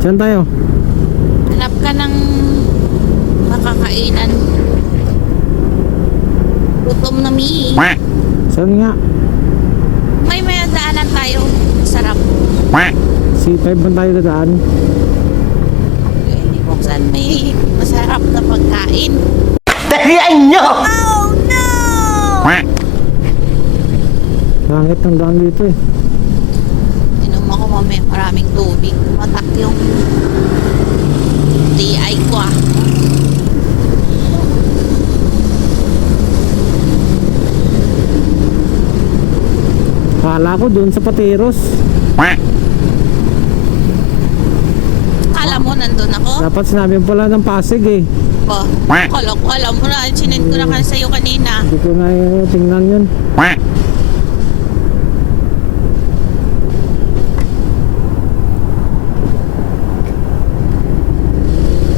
Saan tayo? Hanap ka ng makakainan. Gutom na mi. Saan nga? May daanan tayo. Sarap. C5 ba tayo dadaan? Hindi kung saan may masarap na pagkain. Dalian nyo! Oh no! Langit ng daan dito eh. Inom ako mamaya maraming tubig. Matak yung TI ko ah. Kala ko doon sa Pateros. Kala mo nandun ako? Dapat sinabi mo pala ng Pasig eh. Ba? Kala ko alam mo na. Sinend ko na kasi sa'yo kanina. Hindi ko na tingnan yun.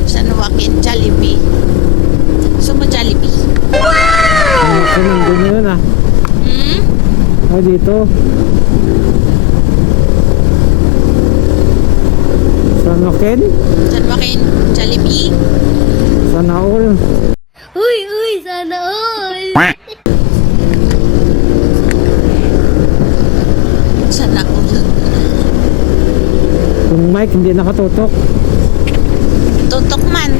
San Joaquin, Jollibee. Gusto mo Jollibee? Ano ko nandun na yun ah. Hmm? O dito. San Joaquin? San Joaquin, Jollibee. Sana all. Uy, sana all! San ako? Kung mic hindi nakatutok. Tutok man.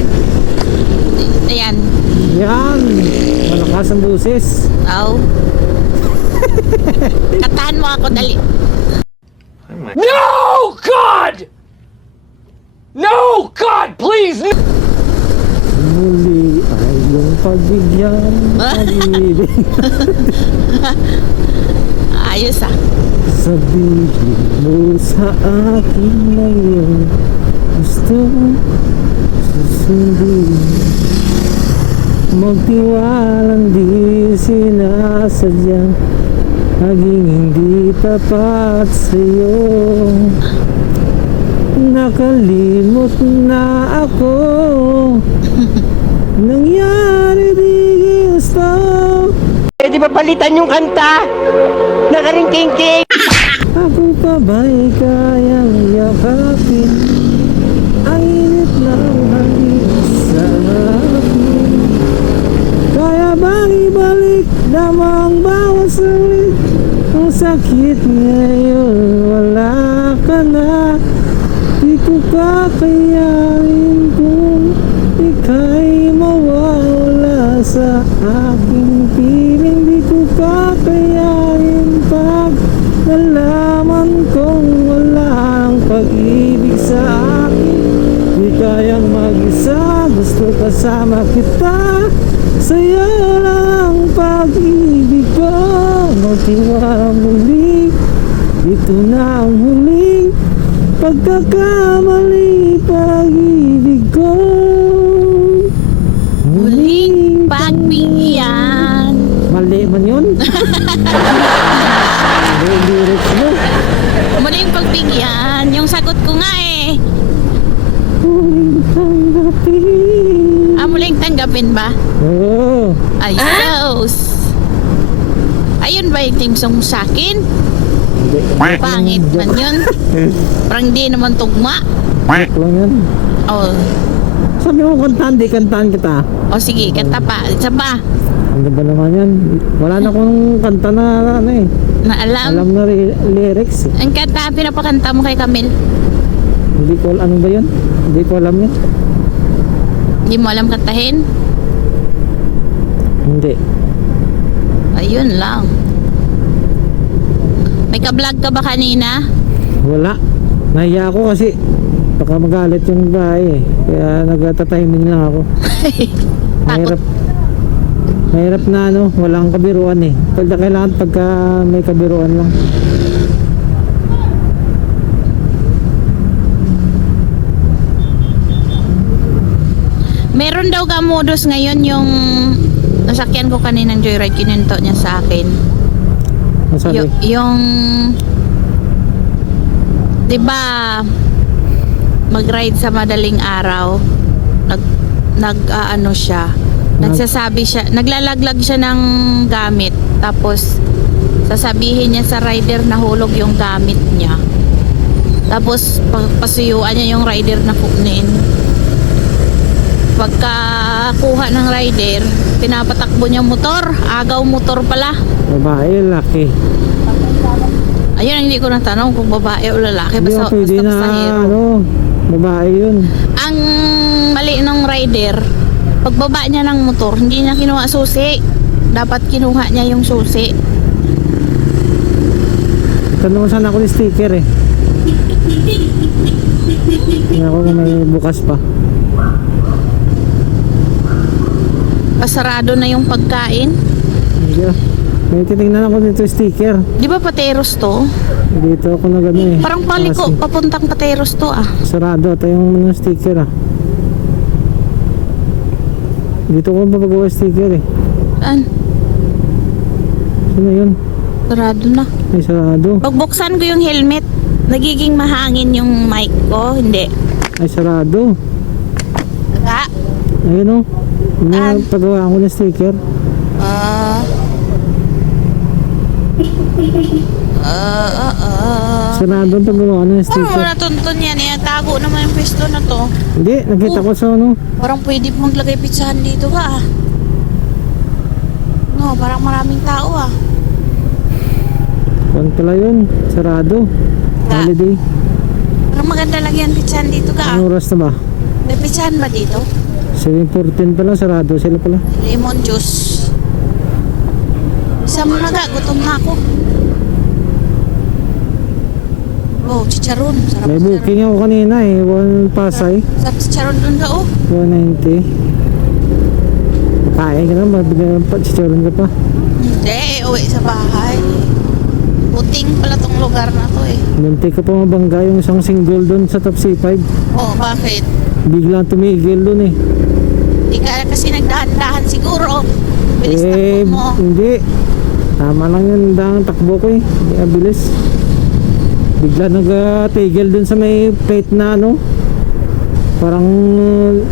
Ayan. Yan. Malakas ang busis. Aw. Katahan mo ako dali. No, God! No, God, please! Muli ay yung pagbigyan. Pag-ibig. Ayos ah. Sabihin mo sa akin ngayon. Gusto susundin. Magtiwalang di sinasadyang naging hindi tapat sa'yo. Nakalimot na ako. Nangyari di gusto. Pwede ba palitan yung kanta? Nakaringking-king! Ako pa ba'y kayang yakapin? Ang init ng hangin sa akin. Kaya bang ibalik lamang bawat sulit? Kung sakit ngayon wala ka na. Di ko kakayanin kung ika'y mawawala sa aking piling. Di ko kakayanin pag nalaman kong wala ang pag-ibig sa akin. Di kayang mag-isa, gusto kasama kita. Sa'yo lang ang pag-ibig ko. Magtiwala muli, ito na ang huling pagkakamali, pag-ibig ko. Muling pagbigyan. Mali man yun. Mali yung lyrics mo. Muling pagbigyan. Yung sagot ko nga eh. Huling tanggapin. Muling tanggapin ba? Oo. Ay, sus. Ayun ba yung team song mo sa akin? Pangit man yun. Parang di naman tugma. Joke lang yan. Oh. Sabi mo kantahan, di kantahan kita. O sige, kanta pa. Isa pa. Ano ba naman yan? Wala na akong kanta na ano eh. Na alam. Alam na lyrics. Ang kanta, pinapakanta mo kay Camille. Hindi ko ano ba yun? Hindi ko alam yun. Hindi mo alam kantahin? Hindi. Ayun lang. May ka-vlog ka ba kanina? Wala. Nahiya ako kasi baka magalit yung bahay eh. Kaya nagtatiming lang ako. Takot. Mahirap na ano, walang kabiruan eh. Kailangan pagka may kabiruan lang. Meron daw ka modus ngayon yung nasakyan ko kaninang joyride, kininto niya sa akin. Masabi? Yung 'di ba mag-ride sa madaling araw, ano siya, nagsasabi siya, naglalaglag siya ng gamit, tapos sasabihin niya sa rider na hulog yung gamit niya. Tapos pasuyuan niya yung rider na kunin. Pagka kuha ng rider, pinapatakbo niya motor. Agaw motor pala. Babae, laki. Ayun ang hindi ko natanong kung babae o lalaki. Hindi Basta, mo pwede basta na, pasahero. ano, babae yun. Ang mali ng rider, pagbaba niya ng motor, hindi niya kinuha susi. Dapat kinuha niya yung susi. Tanong sana ako ng sticker eh. Hindi ako kung may bukas pa. Pasarado na yung pagkain. Hindi ah. May titingnan ako dito sticker. Di ba Pateros to? Dito ako na gano'n eh. Parang paliko, Kasi papuntang Pateros to ah. sarado. Ito yung mga sticker ah. Dito ko papagawa sticker eh. Saan? Saan na yun? Sarado na. May sarado. Pagbuksan ko yung helmet, nagiging mahangin yung mic ko. Hindi. Ay sarado. Ka? Ayun oh. Saan? Pagawa ko ng sticker. Sarado ang paggawa ko ng Parang sticker. wala tuntun yan. Tago naman yung pwesto na to. Hindi, nakita ko sa ano. Parang pwede mong lagay pizzahan dito ka ah. No, parang maraming tao ah. Kuwan pala yun. Sarado. Ka? Holiday. Parang maganda lang yan pizzahan dito ka ah. Anong oras na ba? May pizzahan ba dito? 7:14 pala, sarado sila pala. Lemon juice. Isa mo na ga, gutom na ako. Oh, chicharon. Sarap May chicharon. booking ako kanina eh. One Pasay. Sarap chicharon dun ka oh. 190. Kain ka na, mabigyan pa, chicharon ka pa. Hindi, uwi sa bahay. Puting pala tong lugar na to eh. Munti ka pa mabangga yung isang single doon sa top C5. Oh, bakit? Biglang tumigil doon eh. Hindi ka kasi nagdahan-dahan siguro. Bilis takbo mo. Hindi. Tama lang yun, dahang takbo ko eh. Hindi abilis. Bigla nag-tigil doon sa may plate na ano. Parang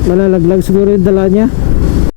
malalaglag siguro yung dala niya.